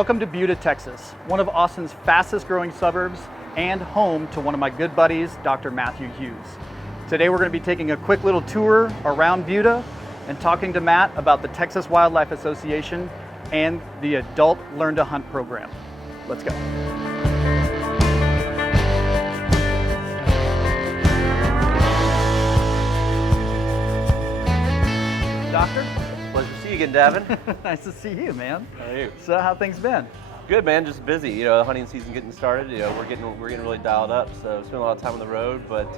Welcome to Buda, Texas, one of Austin's fastest growing suburbs and home to one of my good buddies, Dr. Matthew Hughes. Today we're going to be taking a quick little tour around Buda and talking to Matt about the Texas Wildlife Association and the Adult Learn to Hunt program. Let's go. Doctor? Pleasure to see you again, Davin. Nice to see you, man. How are you? So how things been? Good, man. Just busy. You know, the hunting season getting started. You know, we're getting really dialed up. So spend a lot of time on the road, but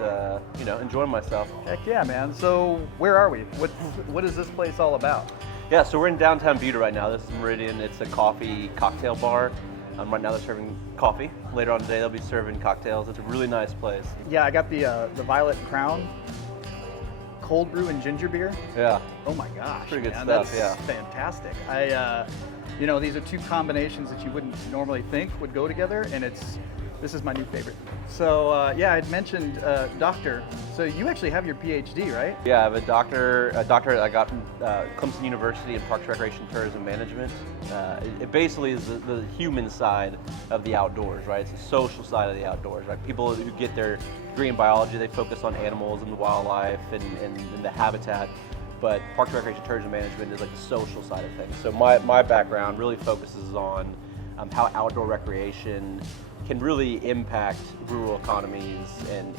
you know, enjoying myself. Heck yeah, man. So where are we? What is this place all about? Yeah, so we're in downtown Buda right now. This is Meridian. It's a coffee cocktail bar. Right now they're serving coffee. Later on today they'll be serving cocktails. It's a really nice place. Yeah, I got the Violet Crown cold brew and ginger beer. Yeah. Oh my gosh, pretty good man, stuff. that's Yeah. fantastic. You know, these are two combinations that you wouldn't normally think would go together, and this is my new favorite. So yeah, I'd mentioned doctor. So you actually have your PhD, right? Yeah, I have a doctorate I got from Clemson University in Parks, Recreation, Tourism Management. It basically is the human side of the outdoors, right? It's the social side of the outdoors, right? People who get their degree in biology, they focus on animals and the wildlife and the habitat. But Parks, Recreation, Tourism Management is like the social side of things. So my background really focuses on how outdoor recreation can really impact rural economies and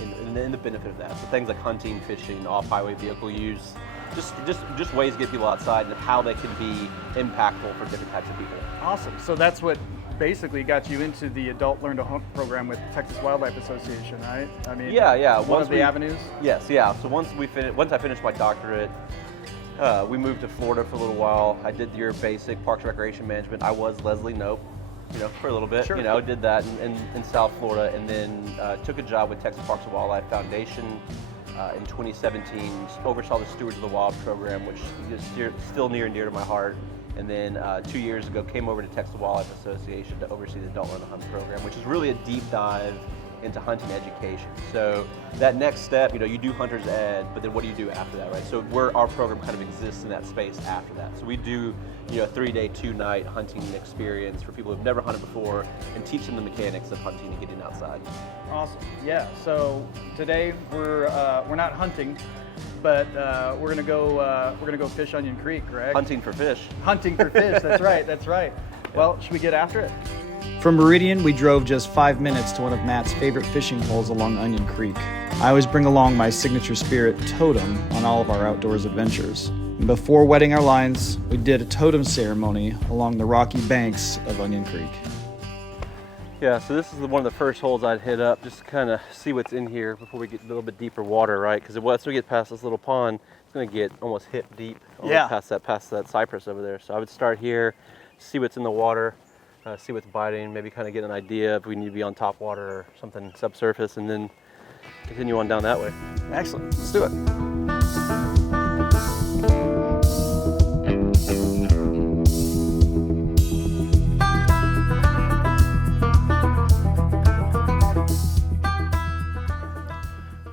the benefit of that. So things like hunting, fishing, off-highway vehicle use, just ways to get people outside and how they can be impactful for different types of people. Awesome. So that's what basically got you into the Adult Learn to Hunt program with Texas Wildlife Association, right? I mean, yeah. One of the avenues. Yes, yeah. So once I finished my doctorate, we moved to Florida for a little while. I did your basic Parks Recreation Management. I was Leslie Knope, you know, for a little bit. Sure. You know, did that in South Florida, and then took a job with Texas Parks and Wildlife Foundation in 2017. Oversaw the Stewards of the Wild program, which is still near and dear to my heart. And then 2 years ago, came over to Texas Wildlife Association to oversee the Adult Learn to Hunt program, which is really a deep dive into hunting education. So that next step, you know, you do hunter's ed, but then what do you do after that, right? So our program kind of exists in that space after that. So we do, you know, a 3-day, 2-night hunting experience for people who've never hunted before and teach them the mechanics of hunting and getting outside. Awesome. Yeah. So today we're not hunting, but we're gonna go fish Onion Creek, correct? Hunting for fish. Hunting for fish. That's right. That's right. Well, should we get after it? From Meridian, we drove just 5 minutes to one of Matt's favorite fishing holes along Onion Creek. I always bring along my signature spirit totem on all of our outdoors adventures. And before wetting our lines, we did a totem ceremony along the rocky banks of Onion Creek. Yeah, so this is one of the first holes I'd hit up just to kind of see what's in here before we get a little bit deeper water, right? Because once we get past this little pond, it's going to get almost hip deep, past that cypress over there. So I would start here, see what's in the water. See what's biting, maybe kind of get an idea if we need to be on top water or something subsurface, and then continue on down that way. Excellent. Let's do it.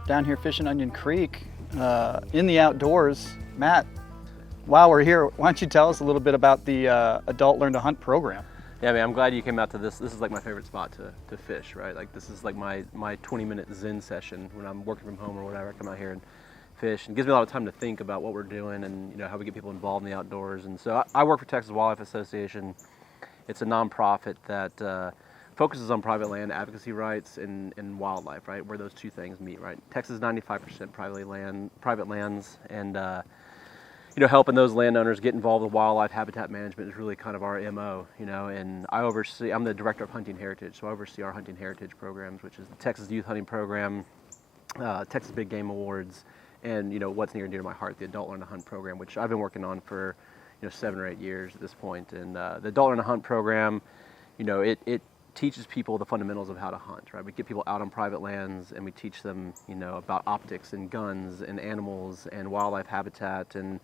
Down here fishing Onion Creek, in the outdoors. Matt, while we're here, why don't you tell us a little bit about the Adult Learn to Hunt program? Yeah, man, I'm glad you came out to this. This is like my favorite spot to fish, right? Like this is like my 20-minute Zen session when I'm working from home or whatever. I come out here and fish, and it gives me a lot of time to think about what we're doing and, you know, how we get people involved in the outdoors. And so I work for Texas Wildlife Association. It's a nonprofit that focuses on private land advocacy rights and wildlife, right? Where those two things meet, right? Texas is 95% private lands, and you know, helping those landowners get involved with wildlife habitat management is really kind of our MO, you know, and I'm the director of hunting heritage, so I oversee our hunting heritage programs, which is the Texas Youth Hunting Program, Texas Big Game Awards, and, you know, what's near and dear to my heart, the Adult Learn to Hunt program, which I've been working on for, you know, 7 or 8 years at this point. And the Adult Learn to Hunt program, you know, it teaches people the fundamentals of how to hunt, right? We get people out on private lands and we teach them, you know, about optics and guns and animals and wildlife habitat, and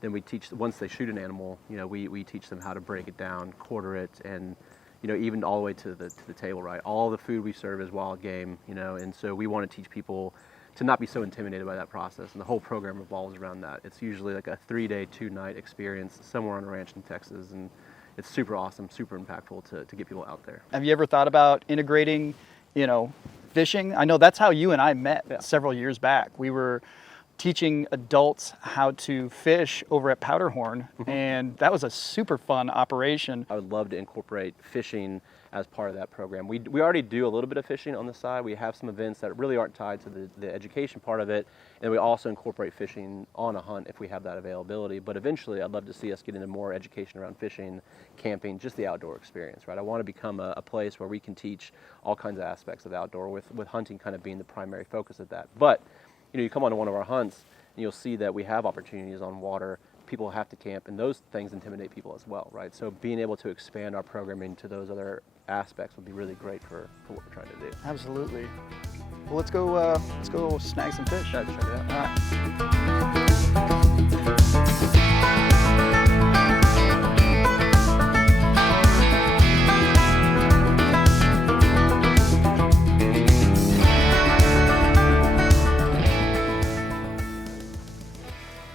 then we teach, once they shoot an animal, you know, we teach them how to break it down, quarter it, and, you know, even all the way to the table, right? All the food we serve is wild game, you know, and so we want to teach people to not be so intimidated by that process, and the whole program revolves around that. It's usually like a 3-day, 2-night experience somewhere on a ranch in Texas, and it's super awesome, super impactful to get people out there. Have you ever thought about integrating, fishing? I know that's how you and I met several years back. We were teaching adults how to fish over at Powderhorn, and that was a super fun operation. I would love to incorporate fishing as part of that program. We already do a little bit of fishing on the side. We have some events that really aren't tied to the education part of it, and we also incorporate fishing on a hunt if we have that availability. But eventually, I'd love to see us get into more education around fishing, camping, just the outdoor experience, right? I want to become a place where we can teach all kinds of aspects of outdoor, with hunting kind of being the primary focus of that. But you come onto one of our hunts, and you'll see that we have opportunities on water. People have to camp, and those things intimidate people as well, right? So being able to expand our programming to those other aspects would be really great for what we're trying to do. Absolutely. Well, let's go snag some fish. Check it out. All right.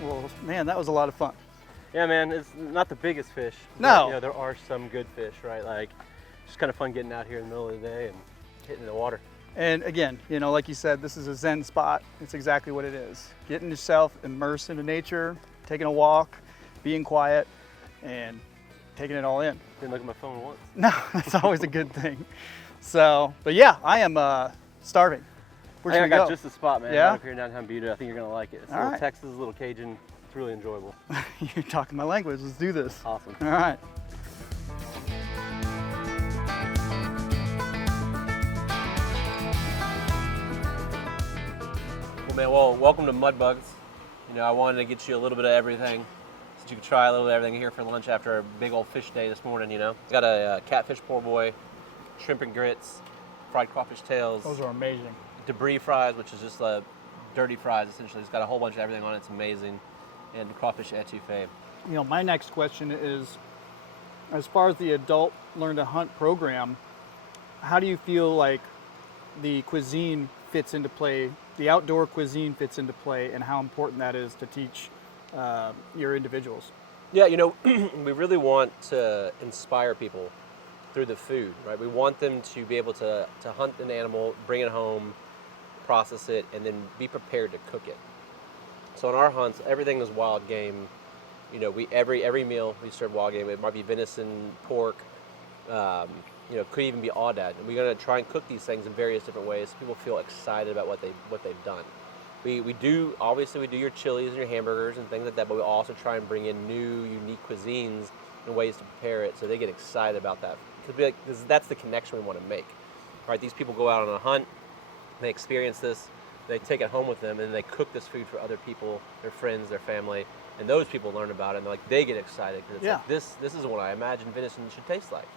Well, man, that was a lot of fun. Yeah, man, it's not the biggest fish. No. But, there are some good fish, right? Like, it's just kind of fun getting out here in the middle of the day and hitting the water. And again, like you said, this is a Zen spot. It's exactly what it is. Getting yourself immersed into nature, taking a walk, being quiet, and taking it all in. Didn't look at my phone once. No, that's always a good thing. So, but yeah, I am starving. Where should I we got go? just the spot, man. Yeah? Up here in downtown Buda. I think you're going to like it. It's a All little right. Texas, a little Cajun. It's really enjoyable. You're talking my language. Let's do this. Awesome. All right. Man, well, welcome to Mudbugs. I wanted to get you a little bit of everything, so you could try a little bit of everything here for lunch after a big old fish day this morning. Got a catfish po' boy, shrimp and grits, fried crawfish tails, Those are amazing. debris fries, which is just dirty fries essentially. It's got a whole bunch of everything on it. It's amazing, and crawfish etouffee. My next question is, as far as the adult learn to hunt program, how do you feel like the cuisine fits into play? The outdoor cuisine fits into play, and how important that is to teach your individuals. Yeah, we really want to inspire people through the food, right? We want them to be able to hunt an animal, bring it home, process it, and then be prepared to cook it. So on our hunts, everything is wild game. We every meal we serve wild game. It might be venison, pork, could even be aoudad. And we're going to try and cook these things in various different ways so people feel excited about what they've done. We do your chilies and your hamburgers and things like that, but we also try and bring in new, unique cuisines and ways to prepare it so they get excited about that. Because that's the connection we want to make. Right? These people go out on a hunt, they experience this, they take it home with them, and they cook this food for other people, their friends, their family, and those people learn about it, and they get excited because it's this is what I imagine venison should taste like.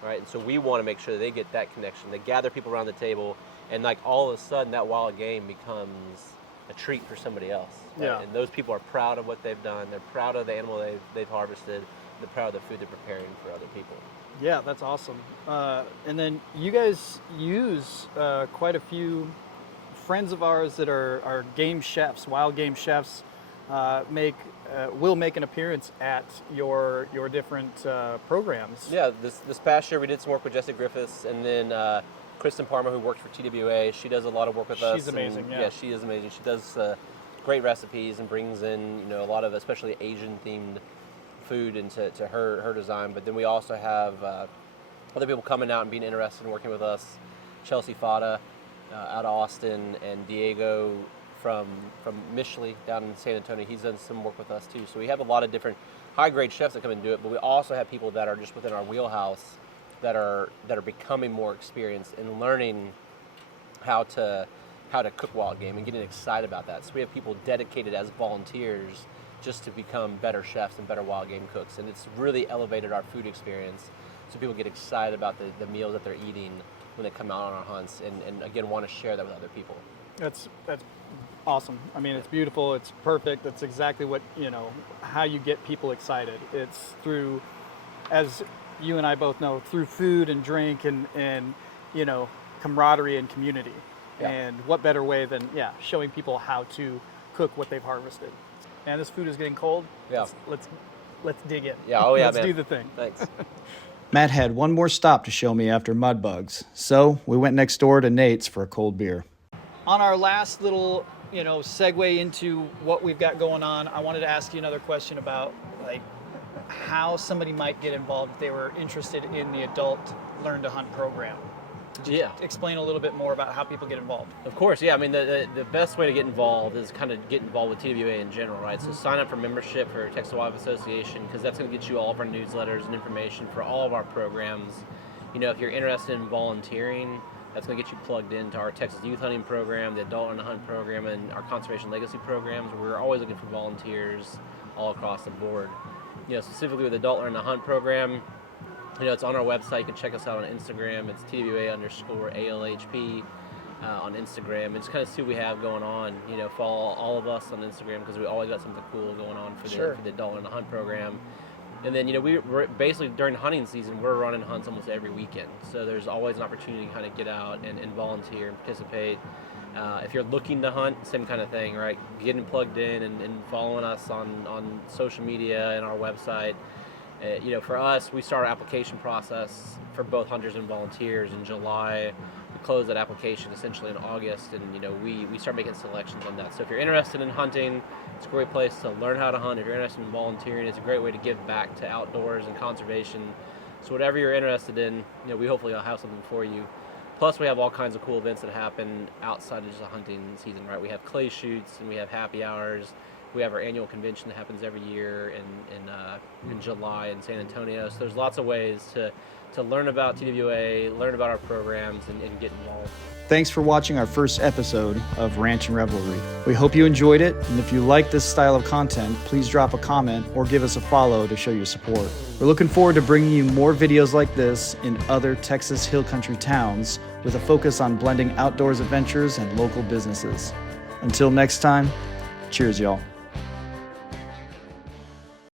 Right, and so we want to make sure that they get that connection. They gather people around the table, and all of a sudden, that wild game becomes a treat for somebody else. Right? Yeah. And those people are proud of what they've done. They're proud of the animal they've harvested. They're proud of the food they're preparing for other people. Yeah, that's awesome. And then you guys use quite a few friends of ours that are game chefs, wild game chefs. Will make an appearance at your different programs. Yeah, this past year we did some work with Jesse Griffiths, and then Kristen Parma, who works for TWA. She does a lot of work with us. She's amazing. Yeah, she is amazing. She does great recipes and brings in a lot of especially Asian themed food into her design. But then we also have other people coming out and being interested in working with us. Chelsea Fada out of Austin, and Diego from Michelin down in San Antonio. He's done some work with us too. So we have a lot of different high-grade chefs that come and do it, but we also have people that are just within our wheelhouse that are becoming more experienced in learning how to cook wild game and getting excited about that. So we have people dedicated as volunteers just to become better chefs and better wild game cooks, and it's really elevated our food experience so people get excited about the meals that they're eating when they come out on our hunts, and again want to share that with other people. That's awesome. I mean, it's beautiful. It's perfect. That's exactly what, how you get people excited. It's through, as you and I both know, through food and drink and camaraderie and community. Yeah. And what better way than, showing people how to cook what they've harvested. And this food is getting cold. Yeah. Let's let's dig in. Yeah, oh yeah, let's man. do the thing. Thanks. Matt had one more stop to show me after Mudbugs, so we went next door to Nate's for a cold beer. On our last little, segue into what we've got going on, I wanted to ask you another question about like how somebody might get involved if they were interested in the adult Learn to Hunt program. Could you explain a little bit more about how people get involved? Of course, yeah. I mean, the best way to get involved is kind of get involved with TWA in general, right? So sign up for membership for Texas Wildlife Association, because that's going to get you all of our newsletters and information for all of our programs. If you're interested in volunteering, that's going to get you plugged into our Texas Youth Hunting Program, the Adult Learn to Hunt program, and our Conservation Legacy programs. We're always looking for volunteers all across the board. Specifically with the Adult Learn to Hunt program, it's on our website. You can check us out on Instagram. It's TWA_ALHP on Instagram. And just kind of see what we have going on. Follow all of us on Instagram because we always got something cool going on for the Adult Learn to Hunt program. And then, we're basically during hunting season, we're running hunts almost every weekend. So there's always an opportunity to kind of get out and volunteer and participate. If you're looking to hunt, same kind of thing, right? Getting plugged in and following us on social media and our website. For us, we start our application process for both hunters and volunteers in July. We close that application essentially in August, and we start making selections on that. So if you're interested in hunting, it's a great place to learn how to hunt. If you're interested in volunteering, it's a great way to give back to outdoors and conservation. So whatever you're interested in, we hopefully will have something for you. Plus, we have all kinds of cool events that happen outside of just the hunting season, right? We have clay shoots and we have happy hours. We have our annual convention that happens every year in July in San Antonio. So there's lots of ways to learn about TWA, learn about our programs, and get involved. Thanks for watching our first episode of Ranch and Revelry. We hope you enjoyed it, and if you like this style of content, please drop a comment or give us a follow to show your support. We're looking forward to bringing you more videos like this in other Texas Hill Country towns with a focus on blending outdoors adventures and local businesses. Until next time, cheers, y'all.